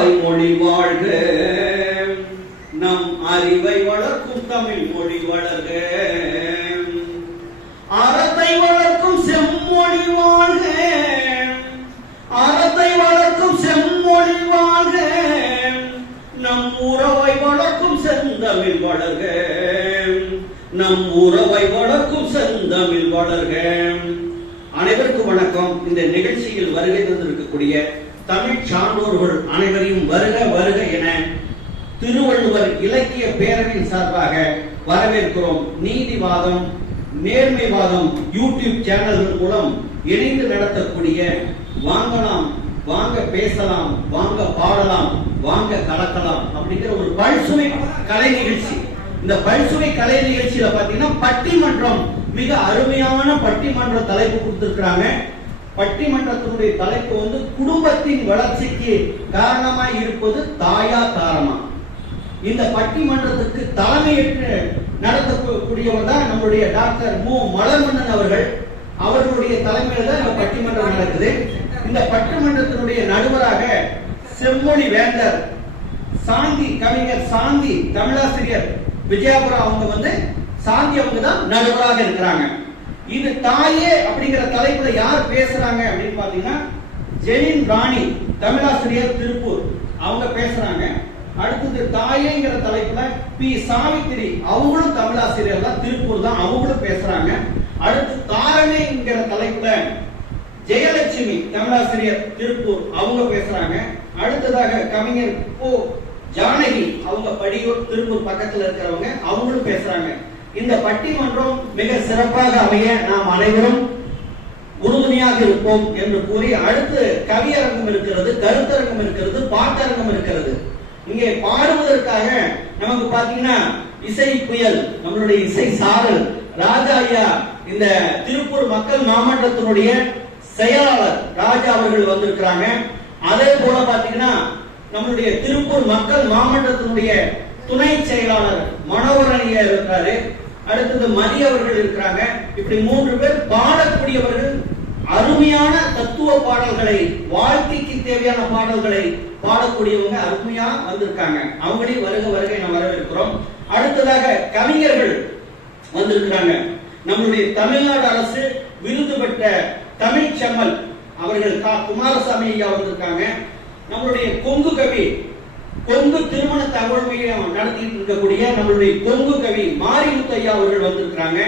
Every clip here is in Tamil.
தாய்மொழி வாழ்க. நம் அறிவை வளர்க்கும் தமிழ் மொழி வளர்க. அறத்தை வளர்க்கும் செம்மொழி வாழ்க. அறத்தை வளர்க்கும் செம்மொழி வாழ்க. நம் உறவை வளர்க்கும் செந்தமிழ் வளர்க. நம் உறவை வளர்க்கும் செந்தமிழ் வளர்க. அனைவருக்கும் வணக்கம். இந்த நிகழ்ச்சியில் வருகை தந்திருக்கக்கூடிய தமிழ் சான்றோர்கள் அனைவரையும் வருக வருக என திருவள்ளுவர் இலக்கிய பேரவையின் சார்பாக வரவேற்கிறோம். நீதிவாதம் நேர்மைவாதம் யூடியூப் சேனல்கள் மூலம் இணைந்து நடத்தக்கூடிய வாங்கலாம் வாங்க பேசலாம் வாங்க பாடலாம் வாங்க கலக்கலாம் அப்படிங்கிற ஒரு பல்சுமை கலை நிகழ்ச்சி. இந்த பல்சுமை கலை நிகழ்ச்சியில பாத்தீங்கன்னா பட்டிமன்றம் மிக அருமையான பட்டிமன்ற தலைப்பு கொடுத்திருக்கிறாங்க. பட்டிமன்றத்தினுடைய தலைப்பு வந்து குடும்பத்தின் வளர்ச்சிக்கு காரணமாய் இருப்பது தாயா தாரமா. இந்த பட்டிமன்றத்துக்கு தலைமையேற்று நடத்தக்கூடியவர் தான் நம்முடைய டாக்டர் மு. மலர்மன்னன் அவர்கள். அவர்களுடைய தலைமையில தான் இந்த பட்டிமன்றம் நடக்குது. இந்த பட்டிமன்றத்தினுடைய நடுவராக செம்மொழி வேந்தர் சாந்தி கவிஞர் சாந்தி தமிழாசிரியர் விஜயாபுரம் அவங்க வந்து சாந்தி அவங்க தான் நடுவராக இருக்கிறாங்க. இது தாயே அப்படிங்கிற தலைப்புல யார் பேசுறாங்க அப்படின்னு பாத்தீங்கன்னா ஜெனின் ராணி தமிழாசிரியர் திருப்பூர். அவங்க பேசுறாங்க. அடுத்தது தாயேங்கிற தலைப்புல பி. சாவித்திரி அவங்களும் தமிழாசிரியர் தான் திருப்பூர் தான் அவங்களும் பேசுறாங்க. அடுத்து தாரணைங்கிற தலைப்புல ஜெயலட்சுமி தமிழாசிரியர் திருப்பூர் அவங்க பேசுறாங்க. அடுத்ததாக கவிஞர் போ. ஜானகி அவங்க படியூர் திருப்பூர் பக்கத்துல இருக்கிறவங்க அவங்களும் பேசுறாங்க. இந்த பட்டிமன்றம் மிக சிறப்பாக அமைய நாம் அனைவரும் உறுதுணையாக இருப்போம் என்று கூறி அடுத்து கவியரங்கம் இருக்கிறது கருத்தரங்கம் இருக்கிறது பாட்டரங்கம் இருக்கிறது. இங்கே பாடுவதற்காக நமக்கு பாத்தீங்கன்னா இசை புயல் நம்மளுடைய இசை சாரல் ராஜா ஐயா இந்த திருப்பூர் மக்கள் மாமன்றத்தினுடைய செயலாளர் ராஜா அவர்கள் வந்திருக்கிறாங்க. அதே போல பாத்தீங்கன்னா நம்மளுடைய திருப்பூர் மக்கள் மாமன்றத்தினுடைய துணை செயலாளர் மனோகரன் இருக்கிறாரு. அடுத்தது மதி அவர்கள் இருக்கிறாங்க. இப்படி மூன்று பேர் பாடக்கூடியவர்கள் அருமையான தத்துவ பாடல்களை வாழ்க்கைக்கு தேவையான பாடல்களை பாடக்கூடியவங்க அருமையா வந்திருக்காங்க. அவங்களையும் வருக வருகை நாம் வரவேற்கிறோம். அடுத்ததாக கவிஞர்கள் வந்திருக்கிறாங்க. நம்மளுடைய தமிழ்நாடு அரசு விருது பெற்ற தமிழ் செம்மல் அவர்கள் கா. குமாரசாமி ஐயா வந்திருக்காங்க. நம்மளுடைய கொங்கு கவி கொங்கு திருமண தகவல் மையம் நடத்திட்டு இருக்கக்கூடிய நம்மளுடைய கொங்கு கவி மாரிமுத்து ஐயா அவர்கள் வந்திருக்கிறாங்க.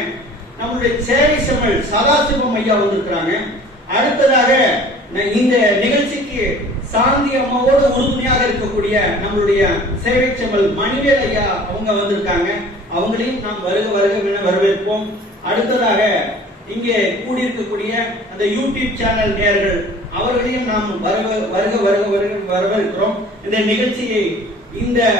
நம்மளுடைய சேவை செம்மல் சதாசிவம் ஐயா வந்திருக்கிறாங்க. அடுத்ததாக இந்த நிகழ்ச்சிக்கு சாந்தி அம்மாவோடு உறுதுணையாக இருக்கக்கூடிய நம்மளுடைய சேவை செம்மல் மணிவேல் ஐயா அவங்க வந்திருக்காங்க. அவங்களையும் நாம் வருக வருக வரவேற்போம். அடுத்ததாக இங்கே கூடியிருக்கக்கூடிய அந்த யூடியூப் சேனல் நேர்கள் அவர்களையும் நாம் வருக வருக வருக வருக வரவேற்கிறோம். இந்த நிகழ்ச்சியை இந்த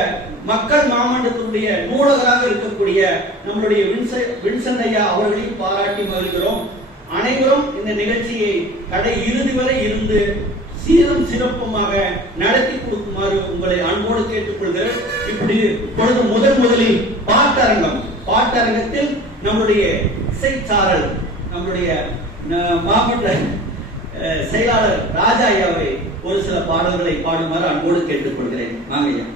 மக்கள் மாமன்றத்தினுடைய நூலகராக இருக்கக்கூடிய நம்மளுடைய வின்ச- வின்சன் ஐயா அவர்களையும் பாராட்டி மகிழ்கிறோம். அனைவரும் இந்த நிகழ்ச்சியை கடை இறுதி வரை இருந்து சீரும் சிறப்புமாக நடத்தி கொடுக்குமாறு உங்களை அன்போடு கேட்டுக்கொள்கிறேன். இப்படி இப்பொழுது முதன் முதலில் பாட்டரங்கம். பாட்டரங்கத்தில் நம்முடைய இசைச்சாரல் நம்முடைய மாவட்ட செயலாளர் ராஜா ஐயாவை ஒரு சில பாடல்களை பாடுமாறு அன்போடு கேட்டுக்கொள்கிறேன். வாங்கய்யா